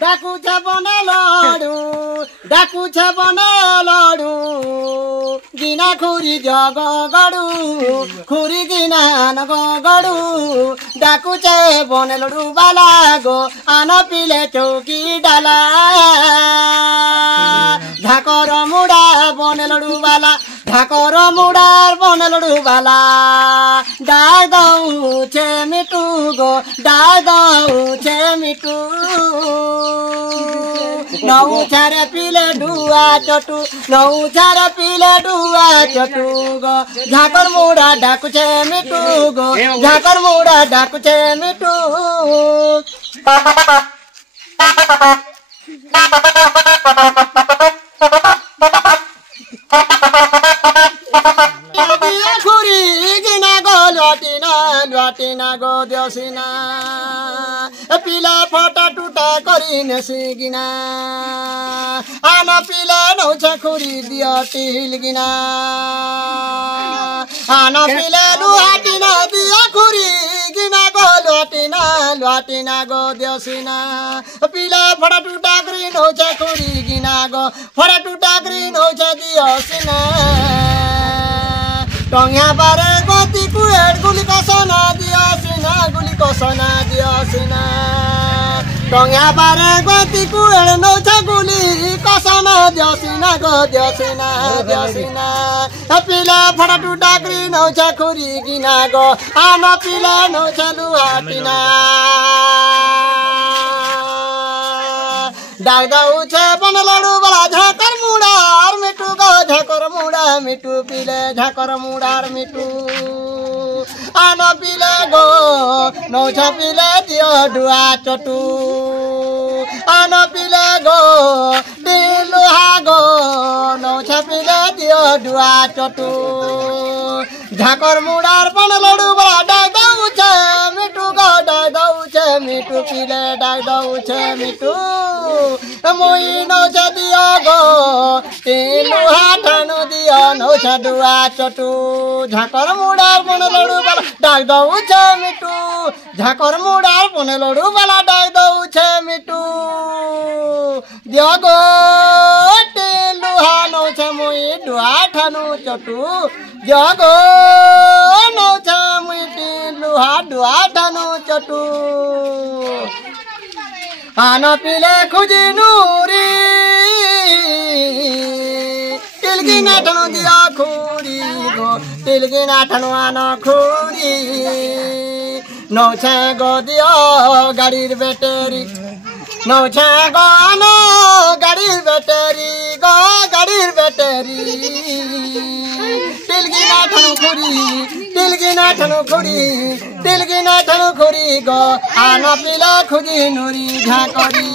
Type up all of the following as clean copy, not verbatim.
डाकू छे बने लड़ू डाकू छे बने लड़ू गिना खुरी जग गड़ू खुरी गिना नग गड़ू डाकू छे बने लड़ू बाला गो आन पिले चौकी डाला ढाकर मुड़ा बने लड़ू बाला ढाकर मुड़ार बने लड़ू बाला डाल दऊ छे मिटू गो डाल दऊ छे मिटू नौ छारे पीले डुआ चटू नौ छारे पीले डुआ चटू गो झाकर मुड़ा डाकू छे मिटू गो झाकर मुड़ा डाकू छे मिटू खुरी गिना गो लटिना गो देसिना पिला फटा टुटा करी नेसी गिना आन पिला नौछ खुरी दियो टिल गिना आन पिला लुहाटिना दियो खुरी गिना गो लटिना गो देसिना पिला फटा टुटा करी नौछ खुरी गिना गो फटा टुटा करी नौछ दियो सिना टंगिया बारे गति कुएड गुली कसना दियासिना गुली कसना दियासिना टंगिया बारे गति कुएड नौछ गुली कसना दियासिना गो दियासिना पिला फटा टुटा करी नौछ खुरी गिना गो आन पिला नौछ लुहाटिना डाक दऊ छे बन लड़ू बला झाकर मुड़ार मिटू गो झाकर मुड़ा मिटू पीले झाकर मुड़ार मिटू आन पीले गो नौछ पीले दियो डुआ चटू आन पीले गो दिलुहा गो नौछ पीले दियो डुआ चटू झाकर मुड़ार बन लड़ू बला डाक दऊ छे मिटू गो डाक दऊ छे मिटू पीले डाक दऊ छे मिटू मुई नौछ दियो गो लुहा ठानु दियो नौछ डुआ चटू झाकर मुड़ार बन लड़ू बला डाक दऊ छे मिटू झाकर मुड़ार बन लड़ू बला डाक दऊ छे मिटू दियो गो लुहा नौछ मुई डुआ ठानु चटू दियो गो नौछ मुई लुहा डुआ ठानु चटू आन पिले खुजी नूरी तिलगी नाठनु दिया खुरी गो तिलगी नाठनु आन खुरी नौछ गो दियो गाड़ीर बेटेरी नौछ गो आनो गाड़ीर बेटेरी गो गाड़ीर बेटेरी तिलगी नाठनु खुरी तिलगी नाठनु खुरी गो आन पिला खुजी नूरी झाकरी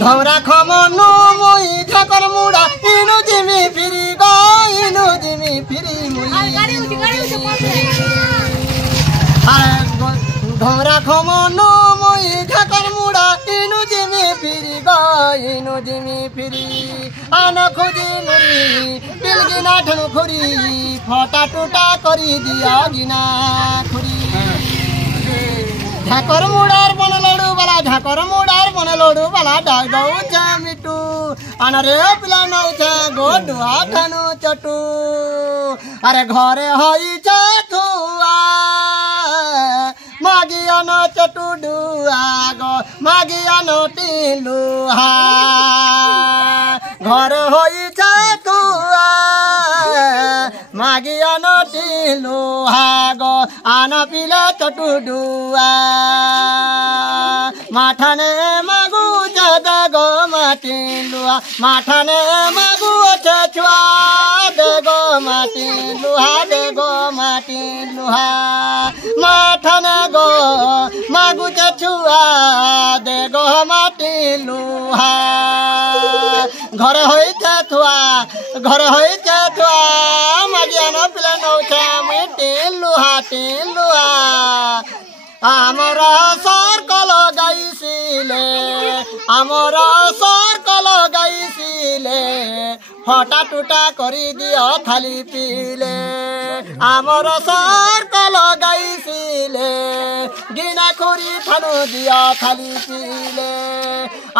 धौरा खमनु मुई झाकर मुड़ा इनु जिमी फिरी गो इनु जिमी फिरी मुई धौरा खमनु मुई झाकर मुड़ा इनु जिमी फिरी गो इनु जिमी फिरी आन खुजी नूरी तिलगी नाठनु खुरी फटा टुटा करी दिया गिना खुरी झाकर मुड़ार बन लड़ू बला झाकर मुड़ार बन लड़ू बला डाक दऊ छे मिटू आन रे पिला नौछ गो डुआ ठानु चटू अरे घरे हई चथुआ मागिया न चटू डुआ गो मागिया न टिलुहा घर हई चथुआ मागिया न टिलुहा गो आन पिले चटू डुआ माठाने मागू जदा गो माटिलुहा माठाने मागू छुआ दे गो माटिलुहा दे गो माटिलुहा माठाने गो मागू छुआ दे गो माटिलुहा घर होइछे थुआ मागिया न पिले नौछ मुई टिलुहा हमरा सर्कल गाइसिले फटा टूटा करी दियो थाली पीले आमर सर्कल गाइसिले गिना खुरी थानु दियो थाली पीले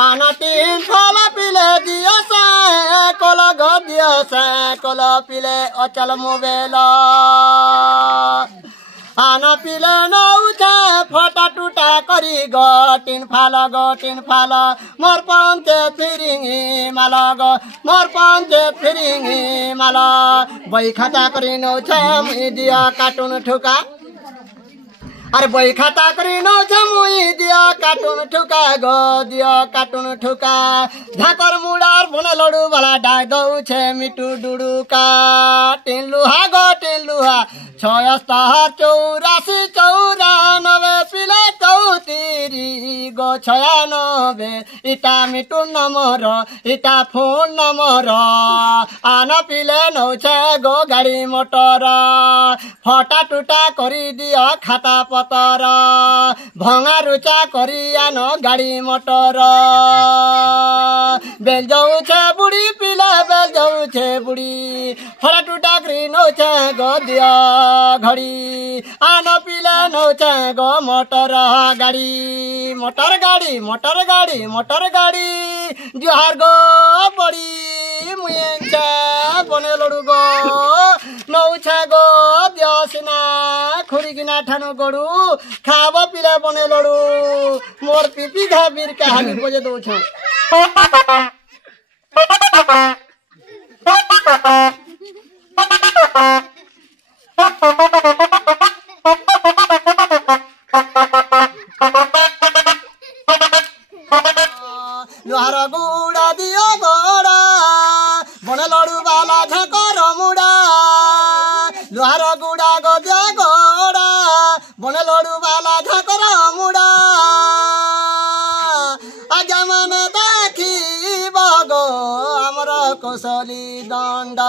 आना तीन फल पीले दियो साइकल दियो साइकल पीले अचल मोबाइल आना पीले नौछे फटा टूटा करी गटिन फाल मोर पंचे फिरिंगी माला ग मोर पंचे फिरिंगी माला बई खाता करी नौछे मुई दिया कार्टून ठुका अरे बई खाता करी नौछे मुई दिया कार्टून ठुका गो दिया कार्टून ठुका झाकर मुडार बने लडू वाला डाक दौ छे मिटू डुडुका टिन लुहा गो टिन लुहा 84 94 पिले 34 गो 96 इटा मिटू नंबर इटा फोन नंबर आना पिले नौछे गो गाड़ी मोटर फटा टूटा करी दिया खाता पतर भंगा रुचा करी आनो गाड़ी मोटर बेल जाऊछे बुढ़ी पिले बेल जाऊछे बुढ़ी फटा टूटा करी नौछे गो दिया घड़ी आना पिले नौछे गो मोटर गाड़ी मोटर गाड़ी मोटर गाड़ी मोटर गाड़ी जुहार गो बड़ी मुयेंछे बने लडू गो नौछे गो दियसिना खुरी गिना ठानु गडू खाब पिले बने लडू मोर पिपी घाबिर कहानी बजे दौछ लोहार गुड़ा दियो गोड़ा बने लडू बाला झाकर मुड़ा लोहार गुड़ा गो दियो गोड़ा बने लडू बाला झाकर मुड़ा आजा मन देखी बगो आमर कौशली दंड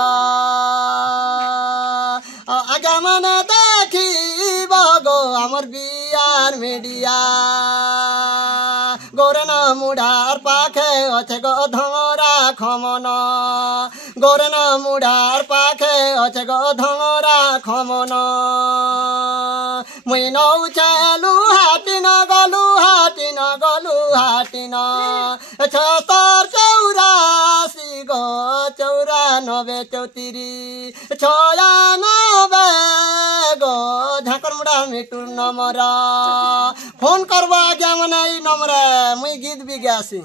आजा मन देखी बगो आमर बियार मीडिया गोरेन मुडार पाखे अच्छे गो धंगरा खमन गोरेन मुडार पाखे अच्छे गो धंगरा खमन मुई नौछे लुहाटिन गलु हाटिन 74 गो 94 34 96 गो झाकर मुडा मिटुर नंबर फोन करवा आज्ञा मने नंबर मुई गीत भी गासी।